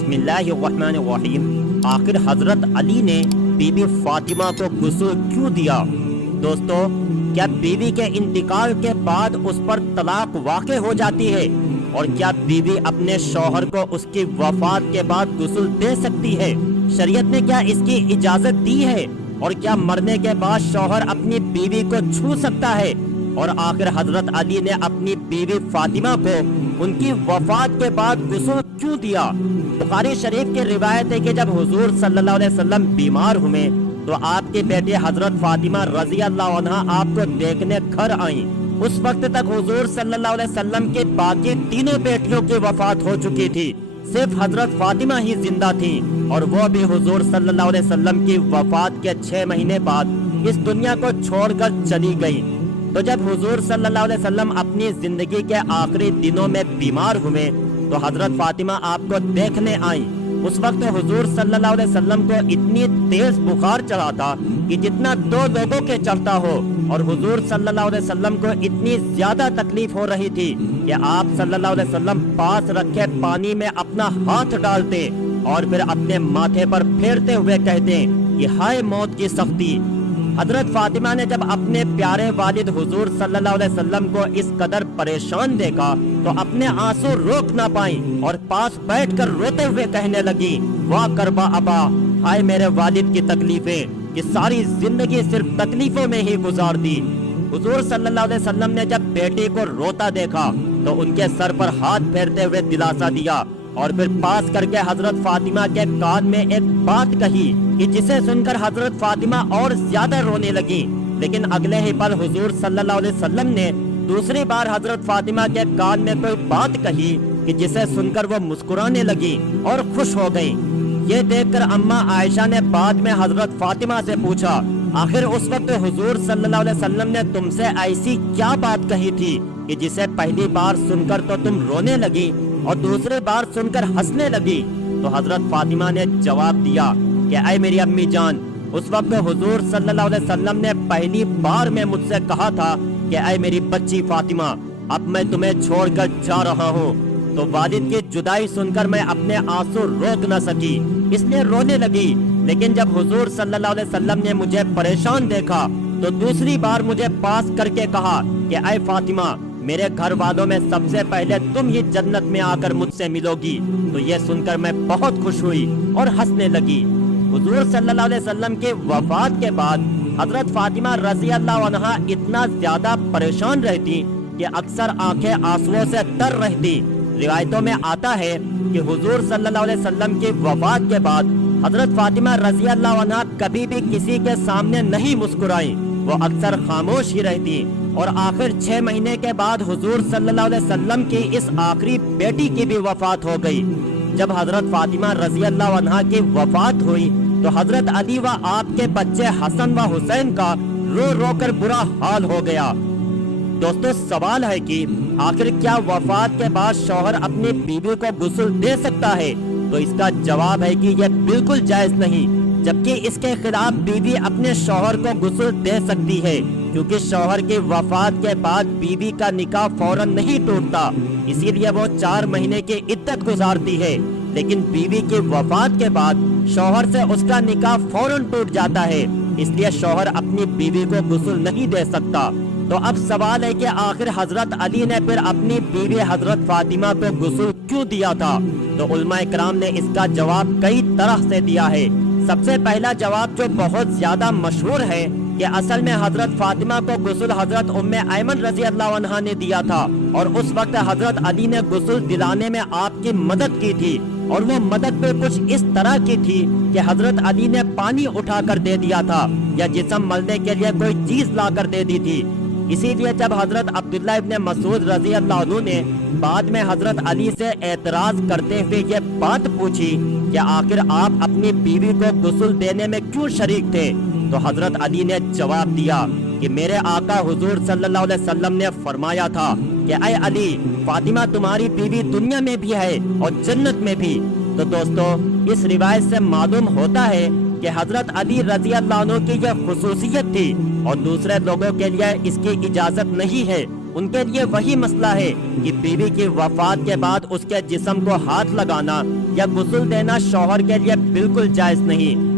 بسم اللہ الرحمن الرحیم۔ آخر حضرت علی نے بی بی فاطمہ کو غسل کیوں دیا؟ دوستو، کیا بیوی کے انتقال کے بعد اس پر طلاق واقع ہو جاتی ہے؟ اور کیا بیوی اپنے شوہر کو اس کی وفات کے بعد غسل دے سکتی ہے؟ شریعت نے کیا اس کی اجازت دی ہے؟ اور کیا مرنے کے بعد شوہر اپنی بیوی کو چھو سکتا ہے؟ اور آخر حضرت علی نے اپنی بیوی فاطمہ کو ان کی وفات کے بعد غسل کیوں دیا؟ بخاری شریف کی روایت ہے کہ جب حضور صلی اللہ علیہ وسلم بیمار ہوئے تو آپ کی بیٹی حضرت فاطمہ رضی اللہ عنہا آپ کو دیکھنے گھر آئیں۔ اس وقت تک حضور صلی اللہ علیہ وسلم کی باقی تینوں بیٹیوں کی وفات ہو چکی تھی، صرف حضرت فاطمہ ہی زندہ تھیں، اور وہ بھی حضور صلی اللہ علیہ وسلم کی وفات کے 6 مہینے بعد اس دنیا کو چھوڑ کر چلی گئی۔ تو جب حضور صلی اللہ علیہ وسلم اپنی زندگی کے آخری دنوں میں بیمار ہوئے تو حضرت فاطمہ آپ کو دیکھنے آئیں۔ اس وقت حضور صلی اللہ علیہ وسلم کو اتنی تیز بخار چڑھا تھا کہ جتنا 2 لوگوں کے چڑھتا ہو، اور حضور صلی اللہ علیہ وسلم کو اتنی زیادہ تکلیف ہو رہی تھی کہ آپ صلی اللہ علیہ وسلم پاس رکھے پانی میں اپنا ہاتھ ڈالتے اور پھر اپنے ماتھے پر پھیرتے ہوئے کہتے کہ ہائے موت کی سختی۔ حضرت فاطمہ نے جب اپنے پیارے والد حضور صلی اللہ علیہ وسلم کو اس قدر پریشان دیکھا تو اپنے آنسو روک نہ پائیں اور پاس بیٹھ کر روتے ہوئے کہنے لگی، واہ کربا ابا، ہائے میرے والد کی تکلیفیں کہ ساری زندگی صرف تکلیفوں میں ہی گزار دی۔ حضور صلی اللہ علیہ وسلم نے جب بیٹی کو روتا دیکھا تو ان کے سر پر ہاتھ پھیرتے ہوئے دلاسا دیا اور پھر پاس کر کے حضرت فاطمہ کے کان میں ایک بات کہی کہ جسے سن کر حضرت فاطمہ اور زیادہ رونے لگی۔ لیکن اگلے ہی پل حضور صلی اللہ علیہ وسلم نے دوسری بار حضرت فاطمہ کے کان میں کوئی بات کہی کہ جسے سن کر وہ مسکرانے لگی اور خوش ہو گئی۔ یہ دیکھ کر اماں عائشہ نے بعد میں حضرت فاطمہ سے پوچھا، آخر اس وقت حضور صلی اللہ علیہ وسلم نے تم سے ایسی کیا بات کہی تھی کہ جسے پہلی بار سن کر تو تم رونے لگی اور دوسری بار سن کر ہنسنے لگی؟ تو حضرت فاطمہ نے جواب دیا کہ اے میری امی جان، اس وقت حضور صلی اللہ علیہ وسلم نے پہلی بار میں مجھ سے کہا تھا کہ اے میری بچی فاطمہ، اب میں تمہیں چھوڑ کر جا رہا ہوں۔ تو والد کی جدائی سن کر میں اپنے آنسو روک نہ سکی، اس لیے رونے لگی۔ لیکن جب حضور صلی اللہ علیہ وسلم نے مجھے پریشان دیکھا تو دوسری بار مجھے پاس کر کے کہا کہ اے فاطمہ، میرے گھر والوں میں سب سے پہلے تم ہی جنت میں آ کر مجھ سے ملو گی۔ تو یہ سن کر میں بہت خوش ہوئی اور ہنسنے لگی۔ حضور صلی اللہ علیہ وسلم کی وفات کے بعد حضرت فاطمہ رضی اللہ عنہا اتنا زیادہ پریشان رہتی کہ اکثر آنکھیں آنسوؤں سے تر رہتی۔ روایتوں میں آتا ہے کہ حضور صلی اللہ علیہ وسلم کی وفات کے بعد حضرت فاطمہ رضی اللہ عنہا کبھی بھی کسی کے سامنے نہیں مسکرائیں، وہ اکثر خاموش ہی رہتی۔ اور آخر 6 مہینے کے بعد حضور صلی اللہ علیہ وسلم کی اس آخری بیٹی کی بھی وفات ہو گئی۔ جب حضرت فاطمہ رضی اللہ عنہا کی وفات ہوئی تو حضرت علی و آپ کے بچے حسن و حسین کا رو رو کر برا حال ہو گیا۔ دوستو، سوال ہے کہ آخر کیا وفات کے بعد شوہر اپنی بیوی کو غسل دے سکتا ہے؟ تو اس کا جواب ہے کہ یہ بالکل جائز نہیں، جبکہ اس کے خلاف بیوی اپنے شوہر کو غسل دے سکتی ہے، کیونکہ شوہر کی وفات کے بعد بیوی کا نکاح فوراً نہیں ٹوٹتا، اسی لیے وہ 4 مہینے کی عدت گزارتی ہے۔ لیکن بیوی کی وفات کے بعد شوہر سے اس کا نکاح فوراً ٹوٹ جاتا ہے، اس لیے شوہر اپنی بیوی کو غسل نہیں دے سکتا۔ تو اب سوال ہے کہ آخر حضرت علی نے پھر اپنی بیوی حضرت فاطمہ کو غسل کیوں دیا تھا؟ تو علماء کرام نے اس کا جواب کئی طرح سے دیا ہے۔ سب سے پہلا جواب جو بہت زیادہ مشہور ہے کہ اصل میں حضرت فاطمہ کو غسل حضرت ام ایمن رضی اللہ عنہا نے دیا تھا، اور اس وقت حضرت علی نے غسل دلانے میں آپ کی مدد کی تھی، اور وہ مدد پہ کچھ اس طرح کی تھی کہ حضرت علی نے پانی اٹھا کر دے دیا تھا یا جسم ملنے کے لیے کوئی چیز لا کر دے دی تھی۔ اسی لیے جب حضرت عبداللہ ابن مسعود رضی اللہ عنہ نے بعد میں حضرت علی سے اعتراض کرتے ہوئے یہ بات پوچھی کہ آخر آپ اپنی بیوی کو غسل دینے میں کیوں شریک تھے، تو حضرت علی نے جواب دیا کہ میرے آقا حضور صلی اللہ علیہ وسلم نے فرمایا تھا کہ اے علی، فاطمہ تمہاری بیوی دنیا میں بھی ہے اور جنت میں بھی۔ تو دوستو، اس روایت سے معلوم ہوتا ہے کہ حضرت علی رضی اللہ عنہ کی یہ خصوصیت تھی اور دوسرے لوگوں کے لیے اس کی اجازت نہیں ہے ان کے لیے وہی مسئلہ ہے کہ بیوی کی وفات کے بعد اس کے جسم کو ہاتھ لگانا یا غسل دینا شوہر کے لیے بالکل جائز نہیں۔